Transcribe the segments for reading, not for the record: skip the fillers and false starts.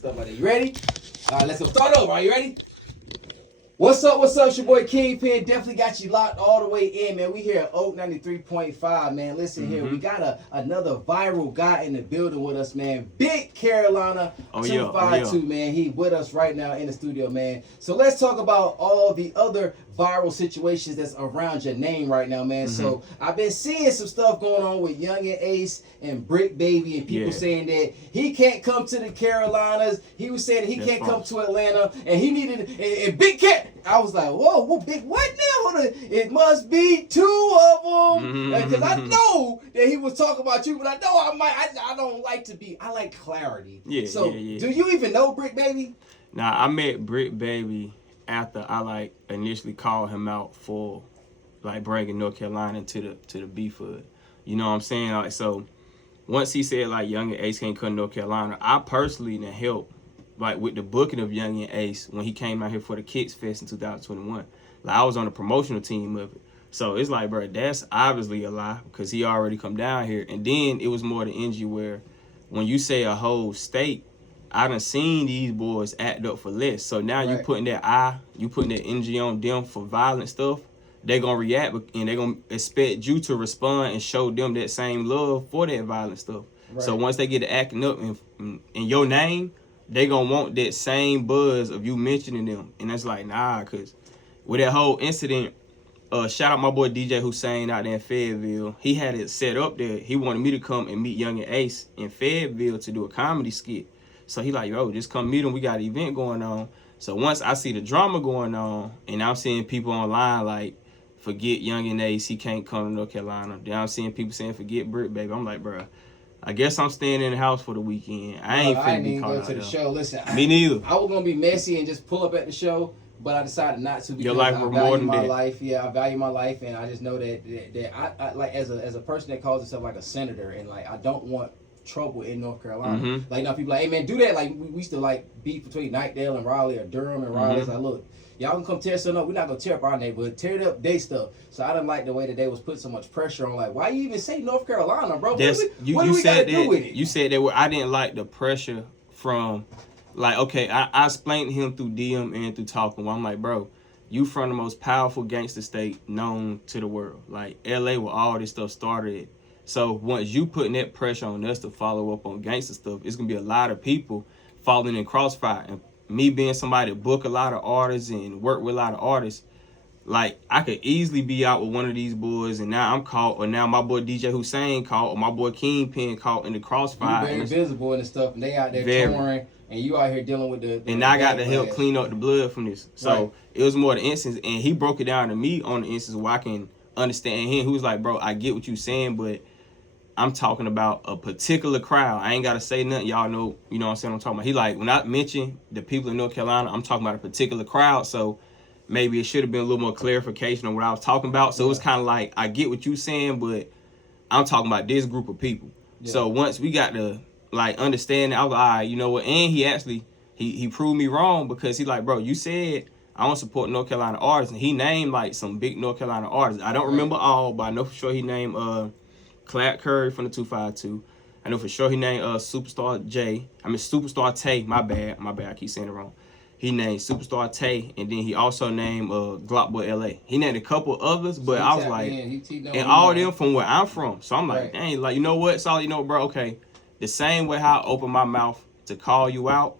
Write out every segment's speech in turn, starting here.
Stuff like that. You ready? All right, let's go start over. Are you ready? What's up? What's up? It's your boy Kingpin. Definitely got you locked all the way in, man. We here at Oak 93.5, man. Listen here, we got another viral guy in the building with us, man. Big Carolina 252, man. He with us right now in the studio, man. So let's talk about all the other viral situations that's around your name right now, man. So I've been seeing some stuff going on with Yungeen Ace and BRICC Baby, and people saying that he can't come to the Carolinas. He was saying that he can't come to Atlanta, and he needed and Big Cat. I was like, whoa, big what now? Hold on. It must be two of them, because I know that he was talking about you, but I know I don't like to be. I like clarity. So do you even know BRICC Baby? Nah, I met BRICC Baby after I initially called him out for bringing North Carolina to the beef hood. You know what I'm saying? So once he said Yungeen Ace can't come to North Carolina, I personally helped with the booking of Yungeen Ace when he came out here for the Kicks Fest in 2021. I was on the promotional team of it. So it's bro, that's obviously a lie because he already come down here. And then it was more the energy where when you say a whole state, I done seen these boys act up for less. So now you putting that energy on them for violent stuff. They're going to react and they're going to expect you to respond and show them that same love for that violent stuff. So once they get to acting up in your name, they going to want that same buzz of you mentioning them. And that's nah, because with that whole incident, shout out my boy DJ Hussein out there in Fayetteville. He had it set up there. He wanted me to come and meet Yungeen Ace in Fayetteville to do a comedy skit. So he yo, just come meet him. We got an event going on. So once I see the drama going on, and I'm seeing people online forget Yungeen Ace, he can't come to North Carolina. Then I'm seeing people saying forget BRICC Baby. I'm bro, I guess I'm staying in the house for the weekend. I ain't finna be caught out to the show. Listen, me neither. I was gonna be messy and just pull up at the show, but I decided not to because your life I value my life. Yeah, I value my life, and I just know that I as a person that calls himself a senator, and I don't want trouble in North Carolina. Now people hey man, do that. We used to beef between Knightdale and Raleigh or Durham and Raleigh. It's look, y'all can come tear something up. We're not gonna tear up our neighborhood. Tear it up, they stuff. So I didn't like the way that they was putting so much pressure on. Why you even say North Carolina, bro? What do we gotta do with it? You said that I didn't like the pressure from, okay, I explained to him through DM and through talking. Where I'm bro, you from the most powerful gangster state known to the world. LA, where all this stuff started. So once you putting that pressure on us to follow up on gangster stuff, it's gonna be a lot of people falling in crossfire. And me being somebody that book a lot of artists and work with a lot of artists, I could easily be out with one of these boys, and now I'm caught, or now my boy DJ Hussein caught, or my boy Kingpin caught in the crossfire. You very visible and stuff, and they out there touring, and you out here dealing with the and I got to help clean up the blood from this. So it was more the instance, and he broke it down to me on the instance where I can understand him. He was bro, I get what you saying, but I'm talking about a particular crowd. I ain't got to say nothing. Y'all know, you know what I'm saying? I'm talking about. He when I mention the people in North Carolina, I'm talking about a particular crowd. So maybe it should have been a little more clarification on what I was talking about. So it was kind of I get what you saying, but I'm talking about this group of people. So once we got to understand, I was all right, you know what? And he actually, he proved me wrong because he bro, you said I don't support North Carolina artists. And he named some big North Carolina artists. I don't remember all, but I know for sure he named Clap Curry from the 252. I know for sure he named Superstar Tay. My bad. I keep saying it wrong. He named Superstar Tay, and then he also named Glock Boy LA. He named a couple others, but I was and all them from where I'm from. So I'm dang, you know what? So bro, okay. The same way how I open my mouth to call you out,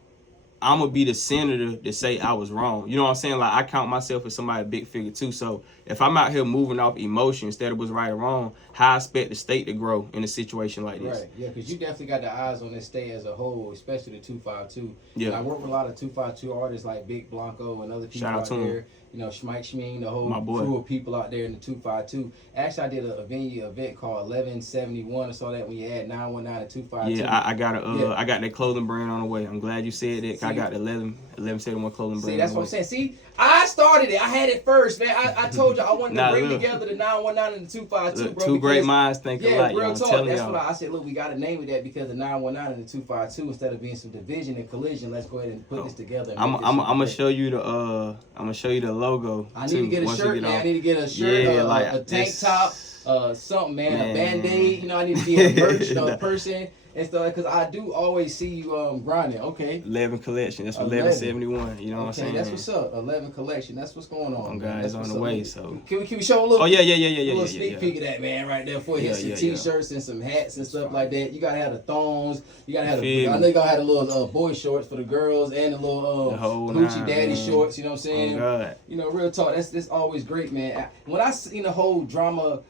I'm gonna be the senator to say I was wrong. You know what I'm saying? I count myself as somebody big figure too. So if I'm out here moving off emotion instead of what's right or wrong, how I expect the state to grow in a situation like this? Right. Yeah, because you definitely got the eyes on this state as a whole, especially the 252. Yeah. And I work with a lot of 252 artists like Big Blanco and other people out there. You know, Schmike Shmeen, the whole crew of people out there in the 252. Actually, I did a event called 1171. I saw that when you had 919 and 252. Yeah, I got that clothing brand on the way. I'm glad you said that. I got the 1171 clothing brand. See, that's what I'm saying. See, I started it. I had it first, man. I told you I wanted to bring together the 919 and the 252, bro. Two great minds think alike. Yeah, real talk. That's what I said. Look, we got to name it that because the 919 and the 252, instead of being some division and collision, let's go ahead and put this together. I'm gonna show you the logo. I need to get a shirt, man. I need to get a shirt, a tank top, something, man. A Band-Aid. You know, I need to be a merch person. and stuff. Because I do always see you grinding. Okay. 11 collection. That's 11. 1171. You know what I'm saying? That's what's up. 11 collection. That's what's going on. Guys on the way. So can we show a little? Oh yeah. A little sneak peek of that, man, right there for you. Some t-shirts and some hats and stuff like that. You gotta have the thongs. You gotta have I know you gotta have the little boy shorts for the girls and the little hoochie daddy shorts. You know what I'm saying? God. You know, real talk. That's always great, man. When I seen the whole drama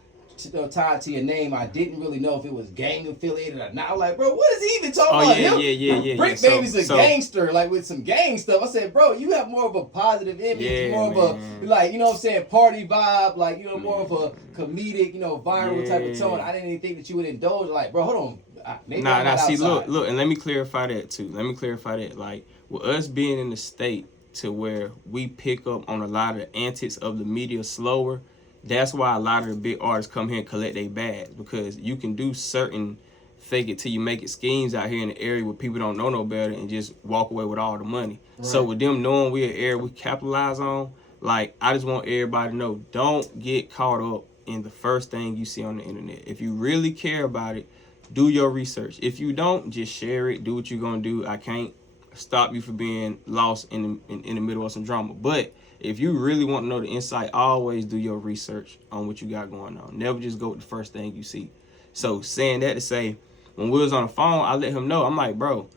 tied to your name, I didn't really know if it was gang affiliated or not. I was like, bro, what is he even talking about? Yeah. BRICC Baby's a gangster, like with some gang stuff. I said, bro, you have more of a positive image, more of a, like, you know what I'm saying, party vibe, like, you know, more of a comedic, you know, viral type of tone. I didn't even think that you would indulge. Like, bro, hold on. Nah, see, look, and let me clarify that too. Like, with us being in the state to where we pick up on a lot of the antics of the media slower, that's why a lot of the big artists come here and collect their bags, because you can do certain fake it till you make it schemes out here in the area where people don't know no better and just walk away with all the money. Right. So with them knowing we're an area we capitalize on, like, I just want everybody to know, don't get caught up in the first thing you see on the internet. If you really care about it, do your research. If you don't, just share it, do what you're gonna do. I can't stop you from being lost in the middle of some drama. But if you really want to know the insight, always do your research on what you got going on. Never just go with the first thing you see. So saying that to say, when we was on the phone, I let him know. I'm like, bro,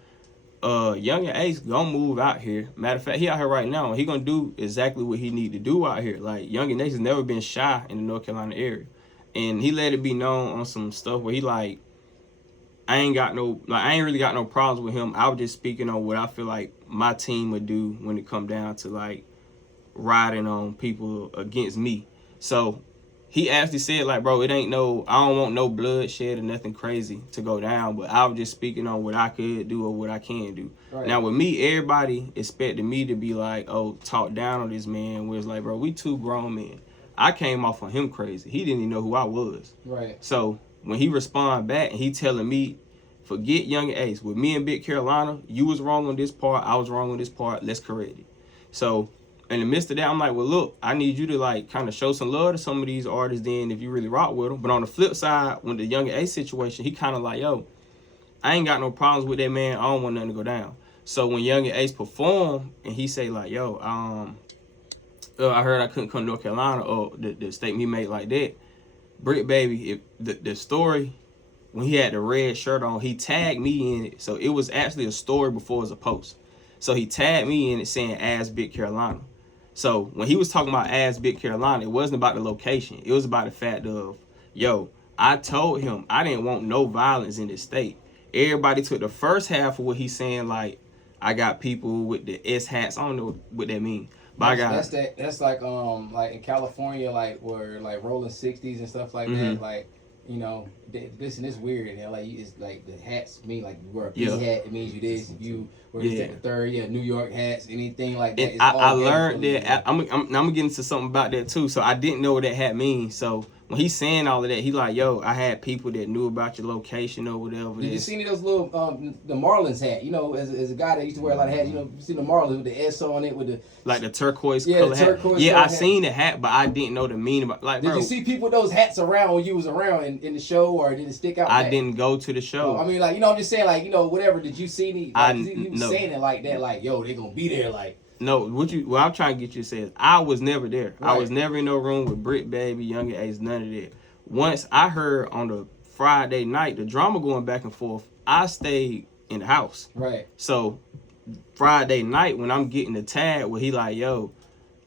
Yungeen Ace gonna move out here. Matter of fact, he out here right now. He gonna do exactly what he need to do out here. Like, Yungeen Ace has never been shy in the North Carolina area. And he let it be known on some stuff where he like, I ain't really got no problems with him. I was just speaking on what I feel like my team would do when it come down to like riding on people against me. So he actually said, like, bro, I don't want no bloodshed or nothing crazy to go down, but I was just speaking on what I could do or what I can do. Right. Now with me, everybody expected me to be like, oh, talk down on this man, where it's like, bro, we two grown men. I came off on him crazy. He didn't even know who I was. Right. So when he respond back and he telling me, forget Yungeen Ace, with me and Big Carolina, you was wrong on this part, I was wrong on this part, let's correct it. So in the midst of that, I'm like, well, look, I need you to like kind of show some love to some of these artists then if you really rock with them. But on the flip side, when the Yungeen Ace situation, he kind of like, yo, I ain't got no problems with that man, I don't want nothing to go down. So when Yungeen Ace performed and he say like, yo, I heard I couldn't come to North Carolina, or the statement he made like that, BRICC Baby, the story, when he had the red shirt on, he tagged me in it. So it was actually a story before it was a post. So he tagged me in it saying, ask Big Carolina. So when he was talking about ask Big Carolina, it wasn't about the location. It was about the fact of, yo, I told him I didn't want no violence in this state. Everybody took the first half of what he's saying, like, I got people with the S hats. I don't know what that means. But I got that's like in California, like where like rolling 60s and stuff like that, like, you know, listen, it's weird in LA. It's like the hats mean like you wear a P hat, it means you this. If you wear the third, New York hats, anything like that. I learned that. I'm gonna get into something about that too. So I didn't know what that hat means. So when he's saying all of that, he like, yo, I had people that knew about your location or whatever. Did you see any of those little the Marlins hat? You know, as a guy that used to wear a lot of hats, you know, you see the Marlins with the S on it with the like the turquoise color hat. Yeah, I seen the hat, but I didn't know the meaning. About like, did you see people with those hats around when you was around in the show, or did it stick out? I didn't go to the show. I mean, like, you know, I'm just saying, like, you know, whatever. Did you see any? Like, he was saying it like that, like, yo, they gonna be there, like. No, what I'm trying to get you to say is I was never there. Right. I was never in no room with BRICC Baby, Yungeen Ace, none of that. Once I heard on the Friday night the drama going back and forth, I stayed in the house. Right. So Friday night when I'm getting the tag where he like, yo,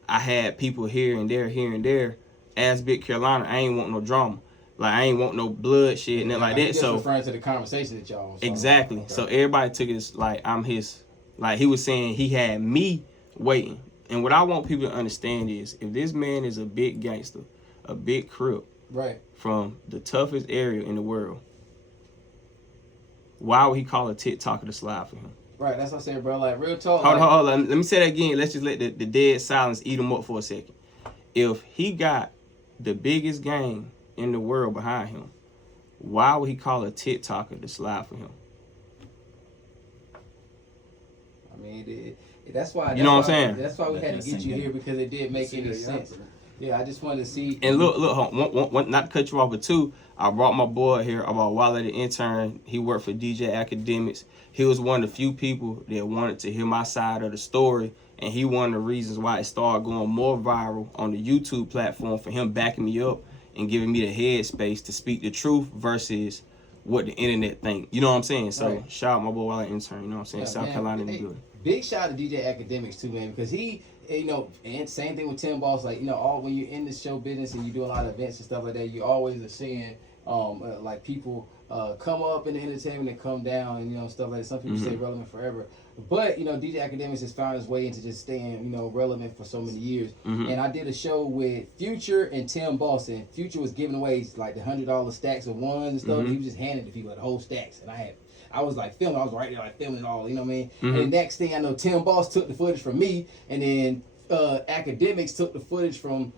I had people here and there, ask Big Carolina, I ain't want no drama. Like, I ain't want no bloodshed and nothing like that. So referring to the conversation that y'all was exactly. Okay. So everybody took it like I'm his. Like, he was saying he had me waiting. And what I want people to understand is, if this man is a big gangster, a big crip, right, from the toughest area in the world, why would he call a TikToker to slide for him? Right, that's what I said, bro. Like, real talk. Hold on. Let me say that again. Let's just let the dead silence eat him up for a second. If he got the biggest gang in the world behind him, why would he call a TikToker to slide for him? I mean, that's why. You know what I'm saying? That's why we had to get you here, because it did make any sense. Yeah, I just wanted to see. And look, one, not to cut you off, but two, I brought my boy here about Wale the intern. He worked for DJ Academics. He was one of the few people that wanted to hear my side of the story, and he one of the reasons why it started going more viral on the YouTube platform for him backing me up and giving me the headspace to speak the truth versus what the internet think. You know what I'm saying? So Right. shout out my boy Wale intern. You know what I'm saying? Yeah, South man, Carolina in the building. Big shout out to DJ Academics too, man, because he, and same thing with Tim Boss. Like, all when you're in the show business and you do a lot of events and stuff like that, you always are seeing like people come up in the entertainment and come down, and stuff like that. Some people say relevant forever, but DJ Academics has found his way into just staying relevant for so many years. And I did a show with Future and Tim Boss, and Future was giving away like the $100 stacks of ones and stuff. And he was just handing to people like the whole stacks, and I was like filming. I was right there like filming it all. You know what I mean? And the next thing I know, Tim Boss took the footage from me, and then Academics took the footage from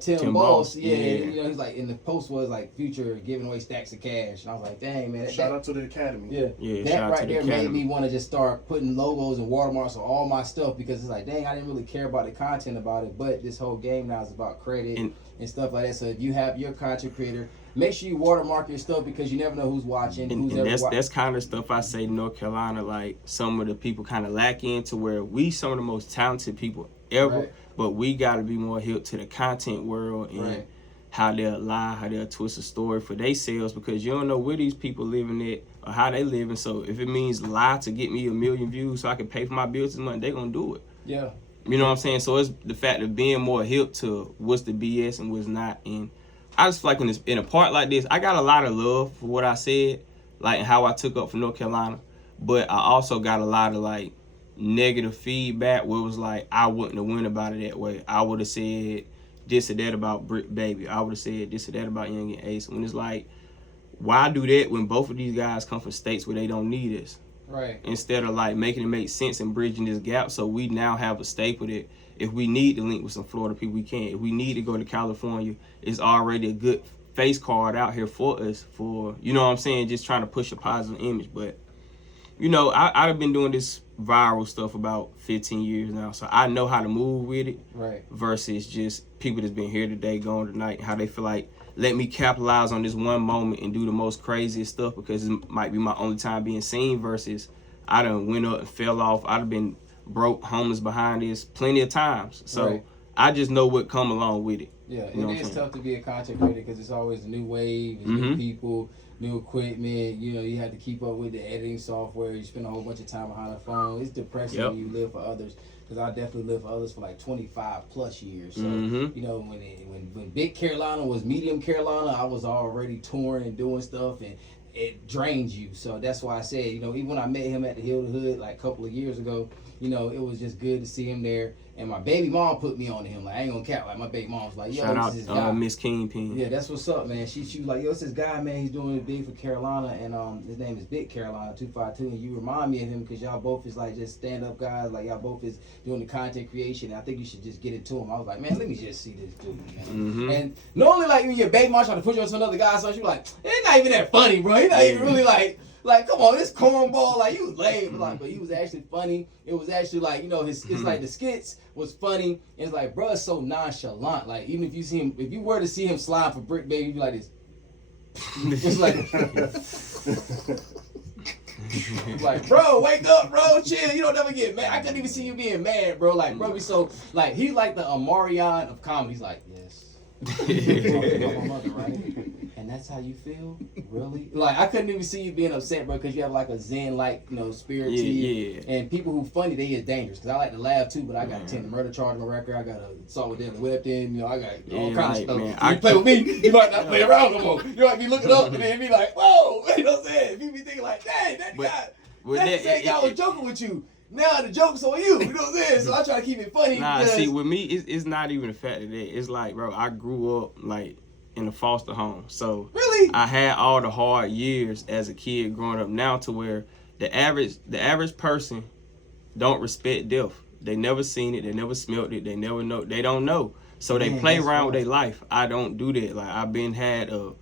Tim Boss. Yeah. And, he's like, and the post was like Future giving away stacks of cash, and I was like, dang man. Shout out to the Academy. Yeah, that right there made me want to just start putting logos and watermarks on all my stuff, because it's like, dang, I didn't really care about the content about it, but this whole game now is about credit and stuff like that. So if you have your content creator, make sure you watermark your stuff, because you never know who's watching, that's kind of stuff I say North Carolina, like some of the people kind of lack into, where we some of the most talented people ever, Right. but we got to be more hip to the content world and how they'll lie, how they'll twist a story for themselves, because you don't know where these people living at or how they living. So if it means lie to get me 1 million views so I can pay for my bills this month, they gonna do it. Yeah. You know what I'm saying? So it's the fact of being more hip to what's the BS and what's not. And I just feel like in a part like this, I got a lot of love for what I said, like how I took up for North Carolina, but I also got a lot of like negative feedback where it was like I wouldn't have went about it that way. I would have said this or that about BRICC Baby. I would have said this or that about Yungeen Ace. When it's like, why do that when both of these guys come from states where they don't need us? Right. Instead of like making it make sense and bridging this gap, so we now have a staple that if we need to link with some Florida people, we can. If we need to go to California, it's already a good face card out here for us for, you know what I'm saying, just trying to push a positive image. But, I've been doing this viral stuff about 15 years now, so I know how to move with it. Right. Versus just people that's been here today, going tonight, how they feel like, let me capitalize on this one moment and do the most craziest stuff because it might be my only time being seen, versus I done went up and fell off. I'd have been broke, homeless behind this plenty of times. So I just know what come along with it. Yeah, it is tough to be a content creator because it's always a new wave, it's new people, new equipment. You have to keep up with the editing software. You spend a whole bunch of time behind the phone. It's depressing when you live for others, because I definitely lived for others for like 25 plus years. So when Big Carolina was medium Carolina, I was already touring and doing stuff, and it drains you. So that's why I said, even when I met him at the Hill of the Hood like a couple of years ago, it was just good to see him there. And my baby mom put me on to him. Like, I ain't gonna cap. Like, my baby mom was like, yo, shout this is out Miss Kingpin. Yeah, that's what's up, man. She was like, yo, it's this guy, man. He's doing it big for Carolina, and his name is Big Carolina 252. And you remind me of him because y'all both is like just stand up guys. Like, y'all both is doing the content creation. And I think you should just get into him. I was like, man, let me just see this dude, man. And normally, like, when your baby mom trying to put you on to another guy, so you like, it's not even that funny, bro. He's not even really like, come on, this cornball, like, you was lame, like, but he was actually funny. It was actually like, it's like the skits was funny. It's like, bro, it's so nonchalant. Like, even if you see him, if you were to see him slide for BRICC Baby, you'd be like this. It's like, bro, wake up, bro, chill. You don't never get mad. I couldn't even see you being mad, bro. Like, bro, he's so, like, he's like the Omarion of comedy. He's like, yes. Talking about my mother, right? And that's how you feel? Really? Like, I couldn't even see you being upset, bro, because you have like a zen-like, spirit to you. Yeah. And people who funny, they is dangerous. Because I like to laugh too, but I got a attempted murder charge on my record. I got a assault with deadly weapon. I got all kinds of stuff. Man, So you play with me, you might not play around no more. You might be looking up and then be like, whoa. You know what I'm saying? If you be thinking like, dang, that guy was joking with you. Now the joke's on you. You know what I'm saying? So I try to keep it funny. Nah, see, with me, it's not even the fact of that. It's like, bro, I grew up like in a foster home. So really, I had all the hard years as a kid growing up now, to where the average person don't respect death. They never seen it. They never smelt it. They never know. They don't know. So they play around with their life. I don't do that. Like, I've been had a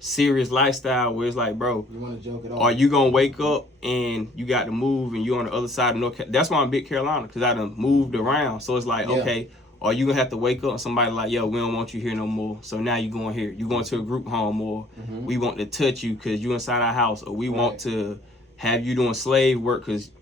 serious lifestyle where it's like, bro, you want to joke at all? Are you gonna wake up and you got to move and you on the other side of North Carolina? That's why I'm Big Carolina, because I done moved around. So it's like, okay, or you gonna have to wake up and somebody like, yo, we don't want you here no more. So now you going here. You going to a group home, or we want to touch you because you inside our house, or we want to have you doing slave work because,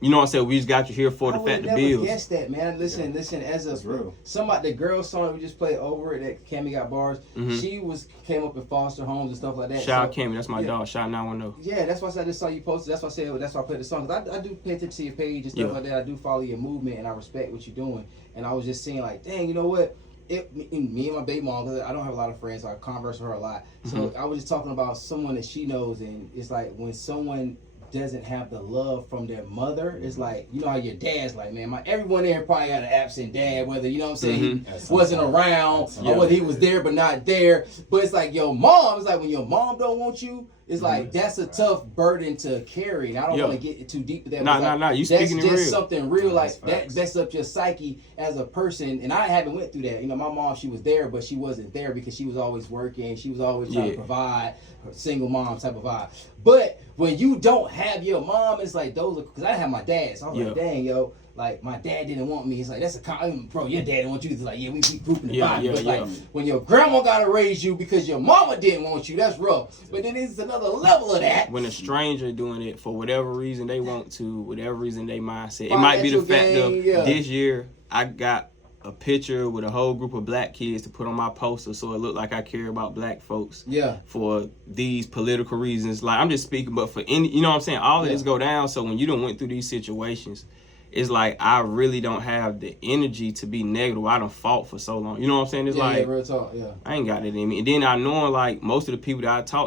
you know what I'm saying, we just got you here for the fact of bills. I would never guess that, man. Listen, as a somebody, the girl song that we just played over that Cammy got bars. She came up in foster homes and stuff like that. Shout out Cammy, that's my dog. Shout out 910. Yeah, that's why I just saw you posted. That's why I said that's why I played the song. Cause I do pay attention to your page and stuff like that. I do follow your movement and I respect what you're doing. And I was just saying like, dang, you know what? Me and my baby mom, because I don't have a lot of friends, so I converse with her a lot. So I was just talking about someone that she knows, and it's like when someone doesn't have the love from their mother, it's like, you know how your dad's like, man, everyone there probably had an absent dad, whether, you know what I'm saying, he wasn't around, or whether he was there but not there. But it's like your mom, it's like when your mom don't want you, it's like that's a tough burden to carry. And I don't want to get too deep with that. Nah, you speaking it real. That's just something real, like that messes up your psyche as a person. And I haven't went through that. You know, my mom, she was there, but she wasn't there because she was always working. She was always trying to provide, her single mom type of vibe. But when you don't have your mom, it's like those are, because I have my dad, so I was like, dang, yo, like my dad didn't want me. It's like, that's bro, your dad didn't want you. It's like, we grouping the body. But like when your grandma gotta raise you because your mama didn't want you, that's rough. But then there's another level of that. When a stranger doing it for whatever reason they want to, whatever reason they mindset. It might be the fact of this year I got a picture with a whole group of black kids to put on my poster so it looked like I care about black folks for these political reasons. Like, I'm just speaking, but for any, you know what I'm saying, all of this go down. So when you done went through these situations, it's like I really don't have the energy to be negative. I done fought for so long. You know what I'm saying? It's like real talk, I ain't got it in me. And then I know like most of the people that I talk